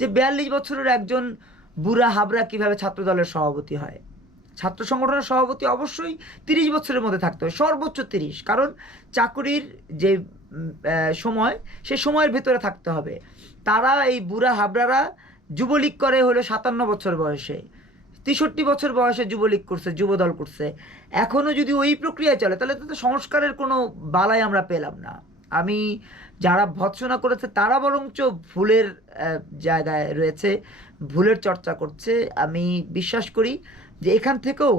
যে বিয়াল্লিশ বছরের একজন বুড়া হাবরা কীভাবে ছাত্র দলের সভাপতি হয়? ছাত্র সংগঠনের সভাপতি অবশ্যই তিরিশ বছরের মধ্যে থাকতে হবে, সর্বোচ্চ তিরিশ। কারণ চাকুরির যে সময়, সে সময়ের ভেতরে থাকতে হবে। তারা এই বুড়া হাবরারা যুবলীগ করে হলো সাতান্ন বছর বয়সে। তেষট্টি বছর বয়সে যুবলীগ করছে, যুবদল করছে। এখনও যদি ওই প্রক্রিয়া চলে, তাহলে তো সংস্কারের কোনো বালাই আমরা পেলাম না। আমি যারা ভৎসনা করেছে, তারা বরঞ্চ ভুলের জায়গায় রয়েছে, ভুলের চর্চা করছে। আমি বিশ্বাস করি যে এখান থেকেও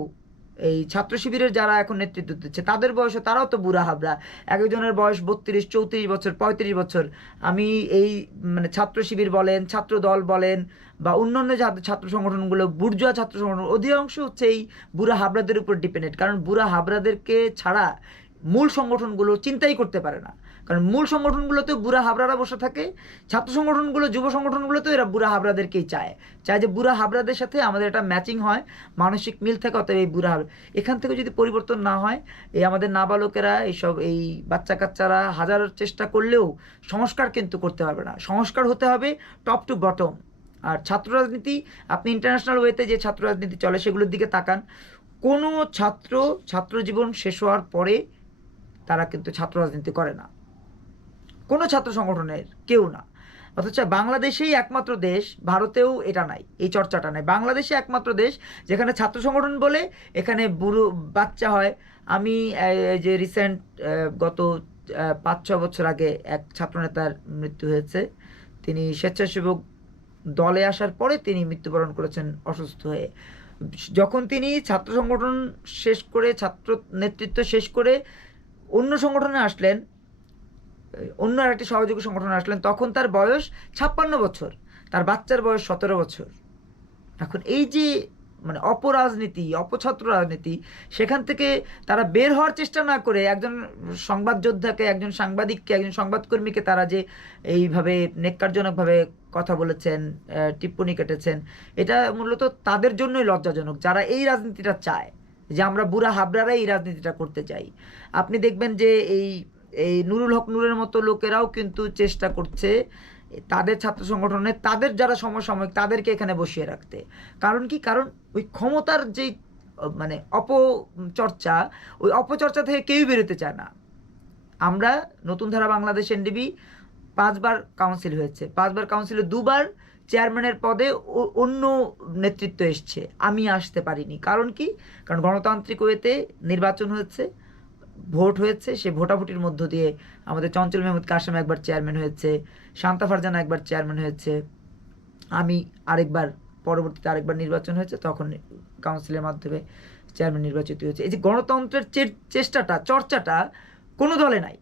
এই ছাত্র শিবিরের যারা এখন নেতৃত্ব দিচ্ছে, তাদের বয়সে তারাও তো বুড়া হাবড়া। একজনের বয়স বত্রিশ, চৌত্রিশ বছর, পঁয়ত্রিশ বছর। আমি এই মানে ছাত্র শিবির বলেন, ছাত্র দল বলেন বা অন্যান্য ছাত্র সংগঠনগুলো, বুর্জুয়া ছাত্র সংগঠন, অধিকাংশ হচ্ছে এই বুড়া হাবড়াদের উপর ডিপেন্ডেন্ট কারণ বুড়া হাবড়াদেরকে ছাড়া মূল সংগঠনগুলো চিন্তাই করতে পারে না। কারণ মূল সংগঠনগুলোতে বুড়া হাবরারা বসে থাকে, ছাত্র সংগঠনগুলো, যুব সংগঠনগুলোতে এরা বুড়া হাবরাদেরকেই চায়। চায় যে বুড়া হাবরাদের সাথে আমাদের একটা ম্যাচিং হয়, মানসিক মিল থাকে, অতএব এই বুড়া হাবরা এখান থেকে যদি পরিবর্তন না হয়, এই আমাদের নাবালকেরা, এইসব, এই বাচ্চা কাচ্চারা হাজার চেষ্টা করলেও সংস্কার কিন্তু করতে পারবে না। সংস্কার হতে হবে টপ টু বটম আর ছাত্র রাজনীতি আপনি ইন্টারন্যাশনাল ওয়েতে যে ছাত্র রাজনীতি চলে সেগুলোর দিকে তাকান, কোনো ছাত্র ছাত্র জীবন শেষ হওয়ার পরে তারা কিন্তু ছাত্র রাজনীতি করে না। কোনো ছাত্র সংগঠনের কেউ না। অথচ বাংলাদেশেই একমাত্র দেশ, ভারতেও এটা নাই, এই চর্চাটা নাই। বাংলাদেশে একমাত্র দেশ যেখানে ছাত্র সংগঠন বলে এখানে বুড়ো বাচ্চা হয়। আমি যে রিসেন্ট গত পাঁচ ছ বছর আগে এক ছাত্রনেতার মৃত্যু হয়েছে। তিনি স্বেচ্ছাসেবক দলে আসার পরে তিনি মৃত্যুবরণ করেছেন অসুস্থ হয়ে। যখন তিনি ছাত্র সংগঠন শেষ করে, ছাত্র নেতৃত্ব শেষ করে অন্য সংগঠনে আসলেন অন্য আরেকটি সহযোগী সংগঠনে আসলেন তখন তার বয়স ছাপ্পান্ন বছর তার বাচ্চার বয়স সতেরো বছর। এখন এই যে মানে অপরাজনীতি অপছাত্র রাজনীতি সেখান থেকে তারা বের হওয়ার চেষ্টা না করে একজন সংবাদ যোদ্ধাকে একজন সাংবাদিককে একজন সংবাদকর্মীকে তারা যে এইভাবে নেককারজনকভাবে কথা বলেছেন আহ, টিপ্পনী কেটেছেন এটা মূলত তাদের জন্যই লজ্জাজনক যারা এই রাজনীতিটা চায়। যে আমরা বুড়া হাবড়ারা এই রাজনীতিটা করতে চাই। আপনি দেখবেন যে এই এই নুরুল হক নুরের মতো লোকেরাও কিন্তু চেষ্টা করছে তাদের ছাত্র সংগঠনে তাদের যারা সমসাময়িক তাদেরকে এখানে বসিয়ে রাখতে। কারণ কি? কারণ ওই ক্ষমতার আহ, মানে অপচর্চা ওই অপচর্চা থেকে কেউই বেরোতে চায় না। আমরা নতুন ধারা বাংলাদেশ এনডিবি পাঁচবার কাউন্সিল হয়েছে পাঁচবার কাউন্সিলে দুবার চেয়ারম্যানের পদে অন্য নেতৃত্ব এসছে। আমি আসতে পারিনি। কারণ কি? কারণ গণতান্ত্রিক ওয়েতে নির্বাচন হয়েছে, ভোট হয়েছে, সে ভোটাভুটির মধ্য দিয়ে আমাদের চঞ্চল মেহমুদ কাশেম একবার চেয়ারম্যান হয়েছে, শান্তা ফারজানা একবার চেয়ারম্যান হয়েছে। আমি আরেকবার, পরবর্তীতে আরেকবার নির্বাচন হয়েছে, তখন কাউন্সিলের মাধ্যমে চেয়ারম্যান নির্বাচিত হয়েছে। এই যে গণতন্ত্রের চেষ্টাটা, চর্চাটা কোনো দলে নাই।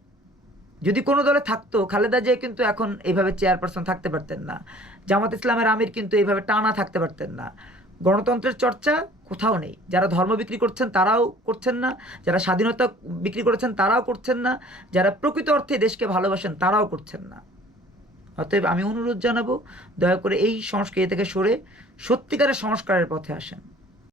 যদি কোনো দলে থাকতো, খালেদা জিয়া কিন্তু এখন এইভাবে চেয়ারপারসন থাকতে পারতেন না। জামাত ইসলামের আমির কিন্তু এইভাবে টানা থাকতে পারতেন না। গণতন্ত্রের চর্চা কোথাও নেই। যারা ধর্ম বিক্রি করছেন তারাও করছেন না। যারা স্বাধীনতা বিক্রি করেছেন তারাও করছেন না। যারা প্রকৃত অর্থে দেশকে ভালোবাসেন তারাও করছেন না। অতএব আমি অনুরোধ জানাব, দয়া করে এই সংস্কৃতি থেকে সরে সত্যিকারের সংস্কারের পথে আসেন।